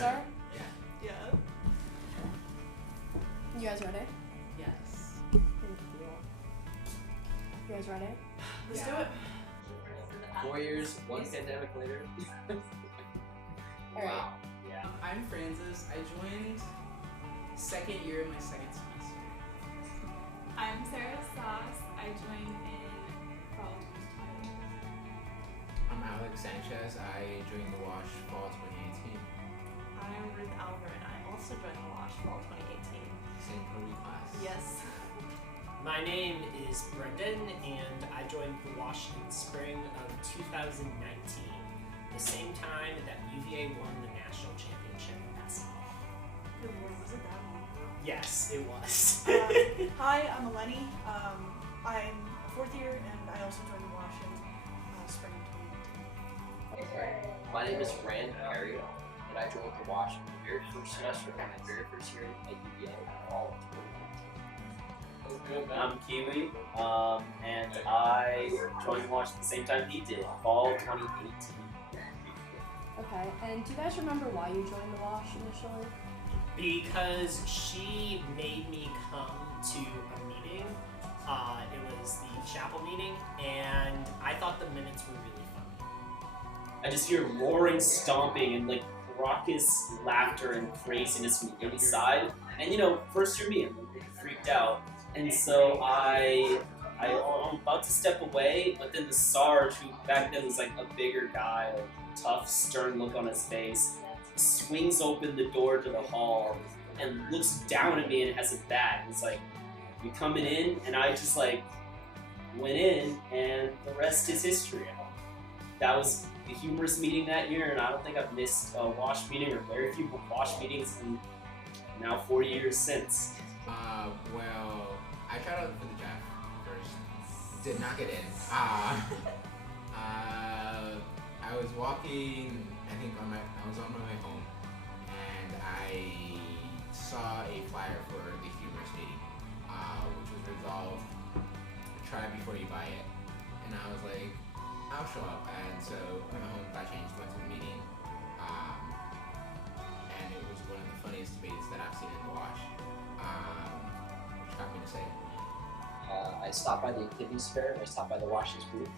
start? Yeah. You guys ready? Yes. Thank you. You guys ready? Let's do it. 4 years, one pandemic later. Alright. Yeah. I'm Francis. I joined second year of my second semester. I'm Sarah Sauce. I joined in fall 2020. I'm Alex Sanchez. I joined the Wash fall 2018. I'm Ruth Albert, and I also joined the Wash fall 2018. Same Kobe class. Yes. My name is Brendan, and I joined the Wash in spring of 2019, the same time that UVA won the national championship in basketball. Good lord, was it that long? Yes, it was. Hi, I'm Eleni. I'm a fourth year, and I also joined the Wash in spring of 2019. My name is Rand Perry, and I joined the Wash in the very first semester of my very first year at UVA fall of 2019. I'm Kiwi, and I joined Wash at the same time he did, fall 2018. Okay, and do you guys remember why you joined the Wash initially? Because she made me come to a meeting. It was the chapel meeting, and I thought the minutes were really funny. I just hear roaring, stomping, and like raucous laughter and craziness from the inside. And you know, first year me, I'm freaked out. And so I'm about to step away, but then the Sarge, who back then was like a bigger guy, a tough, stern look on his face, swings open the door to the hall and looks down at me and has a bat. And it's like, "You coming in?" And I just like went in, and the rest is history. That was the humorous meeting that year, and I don't think I've missed a Wash meeting or very few Wash meetings in now 4 years since. Well, I tried out for the draft first. Did not get in. I was walking, I was on my way home, and I saw a flyer for the humorous meeting, which was resolved, try before you buy it. And I was like, I'll show up. And so I went home, got changed, went to the meeting, and it was one of the funniest debates that I've seen in the Wash. Which got me to say, I stopped by the activities fair, I stopped by the Wash's booth,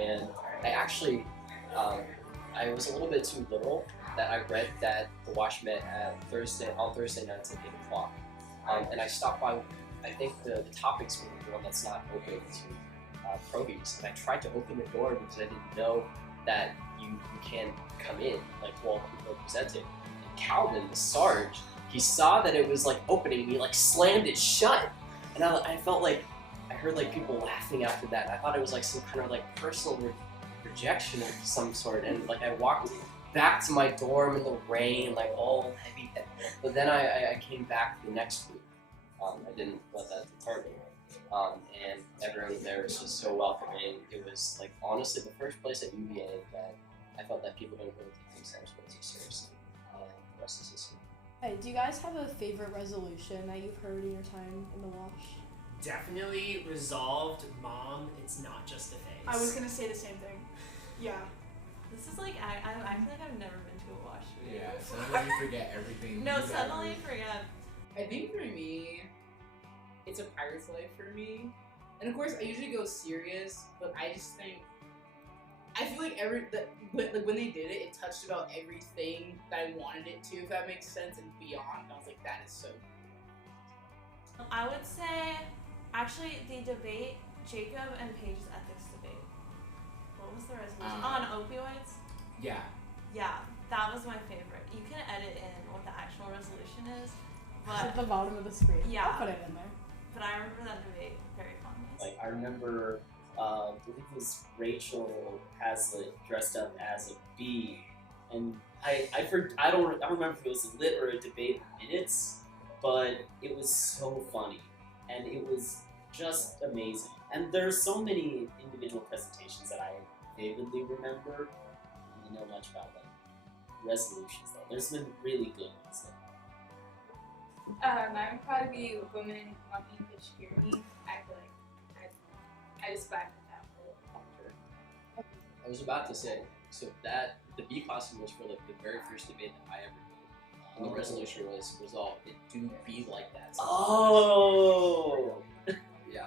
and I actually, I was a little bit too literal that I read that the Wash met on Thursday nights at 8 o'clock. And I stopped by, I think the topics were the one that's not open to probies. And I tried to open the door because I didn't know that you can come in, like while people are presenting. And Calvin, the Sarge, he saw that it was like opening and he like slammed it shut. And I felt like, I heard like people laughing after that. And I thought it was like some kind of like personal rejection of some sort. And like I walked back to my dorm in the rain, like all heavy. But then I came back the next week. I didn't let that deter me. And everyone there was just so welcoming. It was like honestly the first place at UVA that I felt that people didn't really take themselves way too seriously. And the rest is history. Hey, do you guys have a favorite resolution that you've heard in your time in the Wash? Definitely resolved, Mom, it's not just a phase. I was gonna say the same thing. Yeah. This is like, I feel like I've never been to a Wash meeting. yeah, suddenly you forget everything. No, you suddenly ever- forget. I think for me, it's a pirate's life for me. And of course, I usually go serious, but I just think, I feel like when they did it, it touched about everything that I wanted it to, if that makes sense, and beyond. And I was like, that is so cool. I would say, actually, the debate, Jacob and Paige's ethics debate. What was the resolution? On opioids? Yeah. Yeah, that was my favorite. You can edit in what the actual resolution is, It's at but the bottom of the screen. Yeah. I'll put it in there. I remember that debate very fondly. Like I remember, I believe it was Rachel Hazlitt dressed up as a bee, and I don't remember if it was a lit or a debate in minutes, but it was so funny, and it was just amazing. And there's so many individual presentations that I vividly remember. I don't really know much about like resolutions though. There's been really good ones. Mine would probably be women wanting to cheer me. I feel like I just vibe with that I was about to say, so that the B class was for like the very first debate that I ever did. and the resolution was resolved. It do be like that. Oh. Yeah.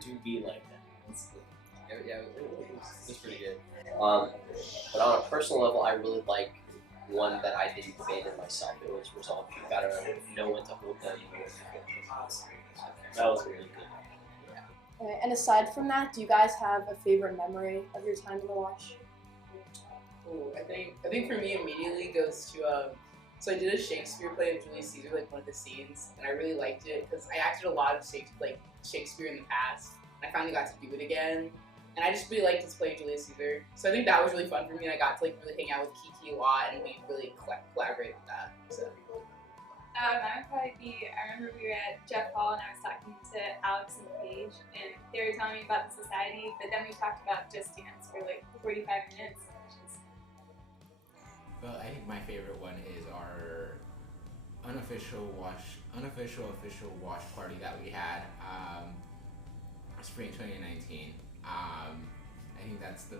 Do be like that. That's good. Yeah, it was pretty good. But on a personal level, I really like one that I didn't debate in myself. It was resolved. You gotta know when to hold them. That was really good. Okay, and aside from that, do you guys have a favorite memory of your time in the Wash? Ooh, I think for me immediately goes to so I did a Shakespeare play of Julius Caesar, like one of the scenes, and I really liked it because I acted a lot of Shakespeare in the past. And I finally got to do it again, and I just really liked this play of Julius Caesar. So I think that was really fun for me, and I got to like really hang out with Kiki a lot, and we really collaborate with that. So. Mine would probably be, I remember we were at Jeff Hall and I was talking to Alex and Paige and they were telling me about the society, but then we talked about Just Dance for like 45 minutes. Well, I think my favorite one is our official wash party that we had spring 2019. I think that's the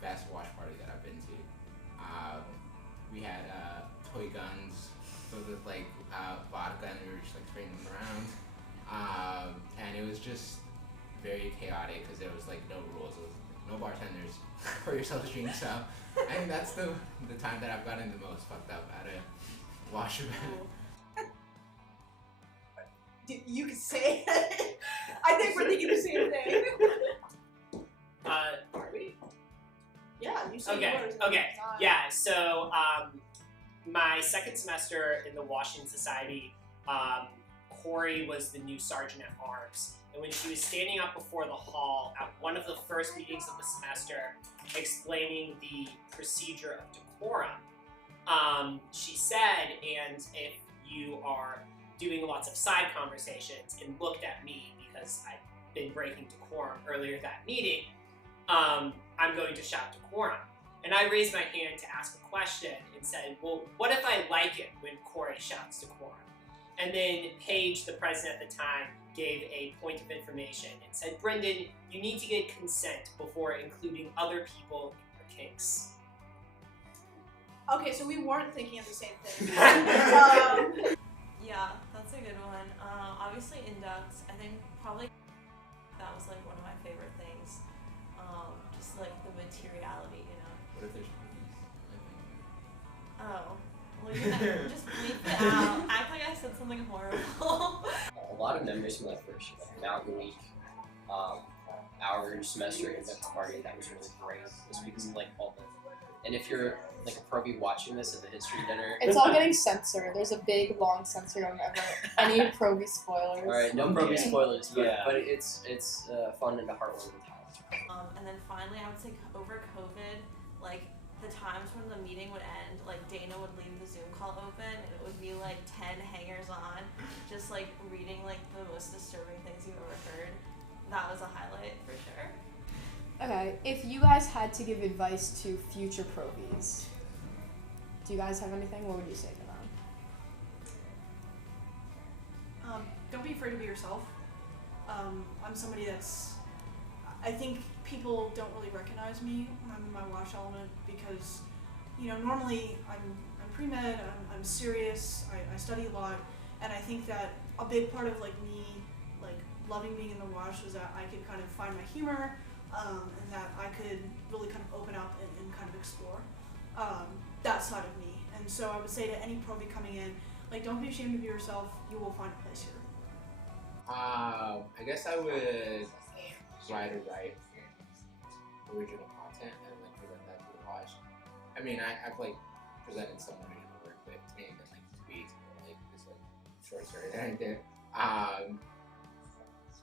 best wash party that I've been to. We had toy guns filled with like vodka, and we were just like spraying them around, and it was just very chaotic because there was like no rules. It was like, no bartenders. Pour yourself a drink. So I think that's the time that I've gotten the most fucked up at a wash event. You could say it. I think we're thinking the same thing. Are we? Yeah, you said Okay, yours. okay. Yeah, so my second semester in the Washington Society, Corey was the new sergeant at arms. And when she was standing up before the hall at one of the first meetings of the semester, explaining the procedure of decorum, she said, and if you are doing lots of side conversations, and looked at me because I'd been breaking decorum earlier that meeting, I'm going to shout decorum. And I raised my hand to ask a question and said, well, what if I like it when Corey shouts decorum? And then Paige, the president at the time, gave a point of information and said, Brendan, you need to get consent before including other people in your kinks. Okay, so we weren't thinking of the same thing. Yeah, that's a good one. Obviously inducts, I think probably that was like one of my favorite things. Just like the materiality, you know. What if there's cookies? Oh, well you're gonna just bleep it out. Act like I said something horrible. A lot of memories from that first year. Mountain Week, our semester event party, that was really great. Just because of like all the, and if you're like a pro V watching this at the history dinner, It's all getting censored. There's a big long censor of any Pro V spoilers. all right, no pro V Okay. spoilers, but, Yeah. but it's fun and a heartwarming time. And then finally, I would say over COVID, like the times when the meeting would end, like Dana would leave the Zoom call open and it would be like 10 hangers on, just like reading like the most disturbing things you've ever heard. That was a highlight for sure. Okay, if you guys had to give advice to future Pro Vs, do you guys have anything? What would you say to them? Don't be afraid to be yourself. I'm somebody that's, I think people don't really recognize me when I'm in my wash element because, you know, normally I'm pre-med, I'm serious, I study a lot, and I think that a big part of like me, like loving being in the wash was that I could kind of find my humor, and that I could really kind of open up and kind of explore that side of me. And so I would say to any pro V coming in, like don't be ashamed to be yourself, you will find a place here. I guess I would try to write original content and like present that to the watch. I mean, I've like presented some original work, but it's mainly been like tweets or like just like short story that I did.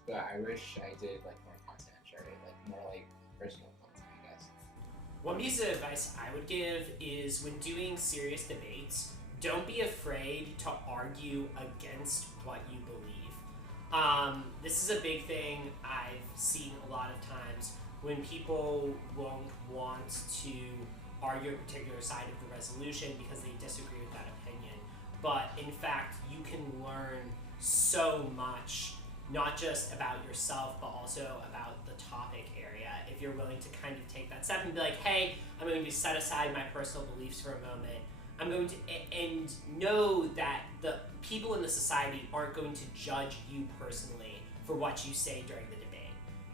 But I wish I did like more content, share it, like more like personal content, I guess. One piece of advice I would give is when doing serious debates, don't be afraid to argue against what you believe. This is a big thing I've seen a lot of times when people won't want to argue a particular side of the resolution because they disagree with that opinion. But in fact, you can learn so much, not just about yourself, but also about the topic area. If you're willing to kind of take that step and be like, hey, I'm going to set aside my personal beliefs for a moment. I'm going to and know that the people in the society aren't going to judge you personally for what you say during the debate.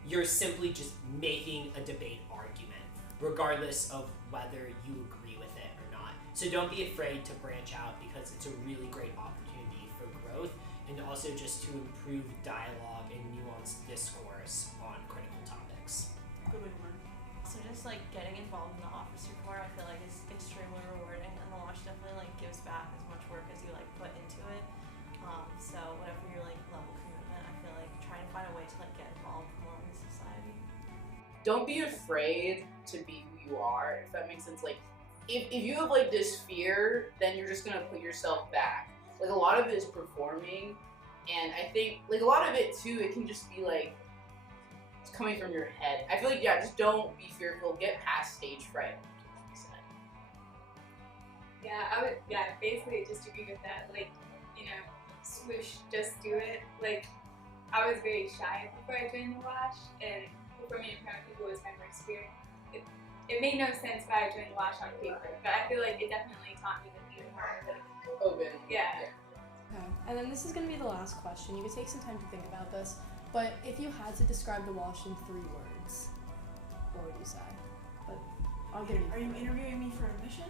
You're simply just making a debate argument, regardless of whether you agree with it or not. So don't be afraid to branch out, because it's a really great opportunity for growth and also just to improve dialogue and nuanced discourse on critical topics. Good way to learn. So just like getting involved in the officer corps, I feel like is extremely rewarding, and the Wash definitely like gives back as much work as you like put into it. So whatever your like level commitment, I feel like trying to find a way to like get involved more in society. Don't be afraid to be who you are, if that makes sense. Like, if you have like this fear, then you're just gonna put yourself back. Like, a lot of it is performing, and I think like a lot of it too, it can just be like it's coming from your head. I feel like, yeah, just don't be fearful. Get past stage fright. Yeah, I would, yeah, basically just agree with that. Like, you know, swoosh, just do it. Like, I was very shy before I joined the Wash, and for me in front of people was my first experience. It made no sense why I joined the Wash on paper, but I feel like it definitely taught me to be more like Open. Yeah. Okay. And then this is going to be the last question. You could take some time to think about this, but if you had to describe the Wash in 3 words, what would you say? But I'll give you. Are you interviewing me for admission?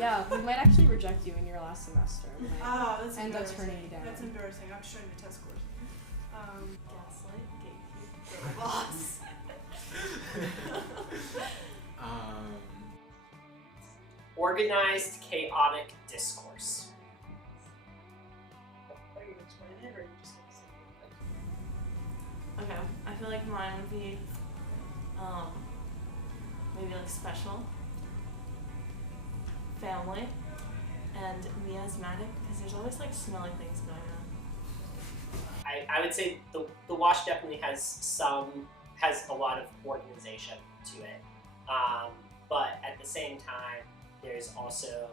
Yeah, we might actually reject you in your last semester. We might Oh, that's end up embarrassing. turning you down. That's embarrassing. I'm just showing the test scores. Gaslight, gatekeep, boss. Organized, chaotic discourse. Are you gonna explain it, or are you just gonna say it? Okay, I feel like mine would be maybe like special, family, and miasmatic, because there's always like smelly things going on. I would say the Wash definitely has a lot of organization to it, but at the same time, there's also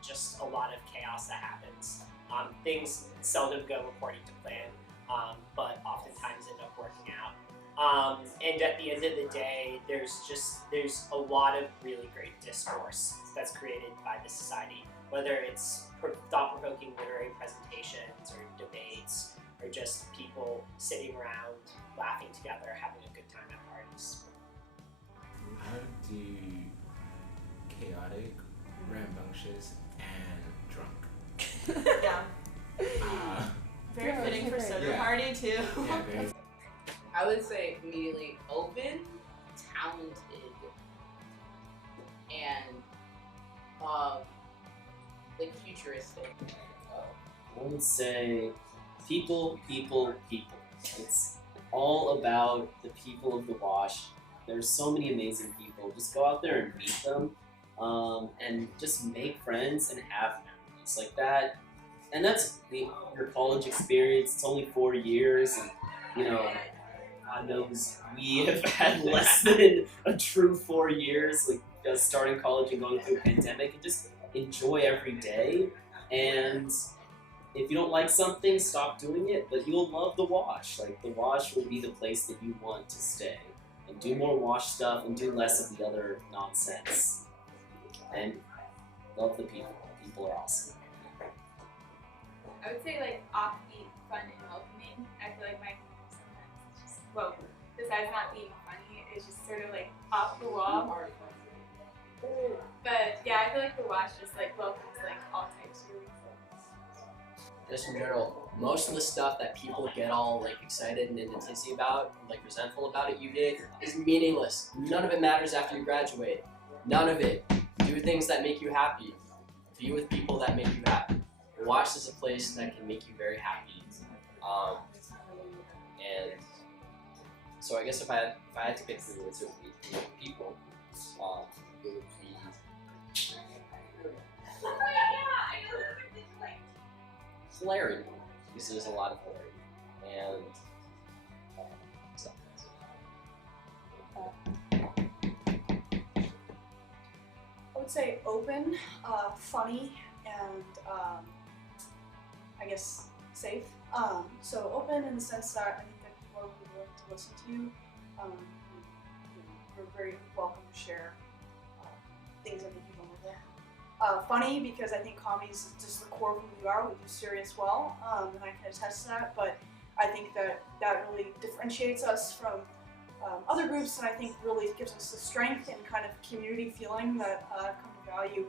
just a lot of chaos that happens. Things seldom go according to plan, but oftentimes end up working out. And at the end of the day, there's a lot of really great discourse that's created by the society, whether it's thought-provoking literary presentations or debates, or just people sitting around laughing together, having a good time at parties. I would do chaotic, rambunctious, and drunk. Yeah, very Yeah, fitting for okay. soda Yeah. party too. Yeah, very. I would say immediately open, talented, and like futuristic. I would say people. It's all about the people of the Wash. There's so many amazing people. Just go out there and meet them, and just make friends and have memories like that. And that's your college experience. It's only 4 years, and you know, God knows we have had less than a true 4 years, like starting college and going through a pandemic, and just enjoy every day. And if you don't like something, stop doing it, but you'll love the Wash. Like, the Wash will be the place that you want to stay. And do more Wash stuff and do less of the other nonsense. And love the people. People are awesome. I would say like offbeat, fun, and welcoming. I feel like my sometimes it's just, well, besides not being funny, it's just sort of like off the wall. But yeah, I feel like the Wash just like welcomes like all types of Just in general, most of the stuff that people get all like excited and antsy about, like resentful about at UVA, is meaningless. None of it matters after you graduate. None of it. Do things that make you happy. Be with people that make you happy. The Wash is a place that can make you very happy. And so I guess if I had to pick 3 words, it would be people. It would be hilarity, because there's a lot of hilarity, and I would say open, funny, and I guess safe. So open in the sense that I think that people are really willing to listen to you. You're very welcome to share things that make you vulnerable. funny because I think comedy is just the core of who we are. We do serious well, and I can attest to that. But I think that really differentiates us from other groups, and I think really gives us the strength and kind of community feeling that I've come to value.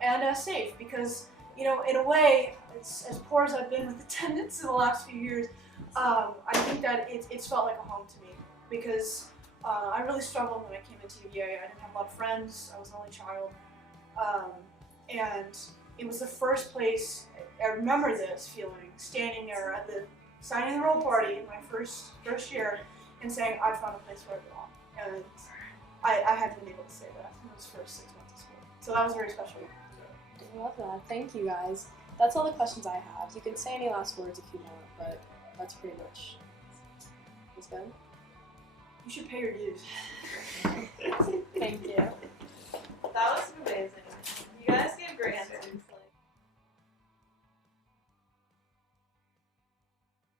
And safe, because in a way, it's, as poor as I've been with attendance in the last few years, I think that it's felt like a home to me because I really struggled when I came into UVA. I didn't have a lot of friends. I was an only child. And it was the first place, I remember this feeling, standing there at the signing the roll party in my first year and saying, I found a place where I belong. And I hadn't been able to say that in those first 6 months of school. So that was very special. I love that. Thank you, guys. That's all the questions I have. You can say any last words if you want, but that's pretty much it's good. You should pay your dues. Thank you. That was amazing. You guys gave great answers.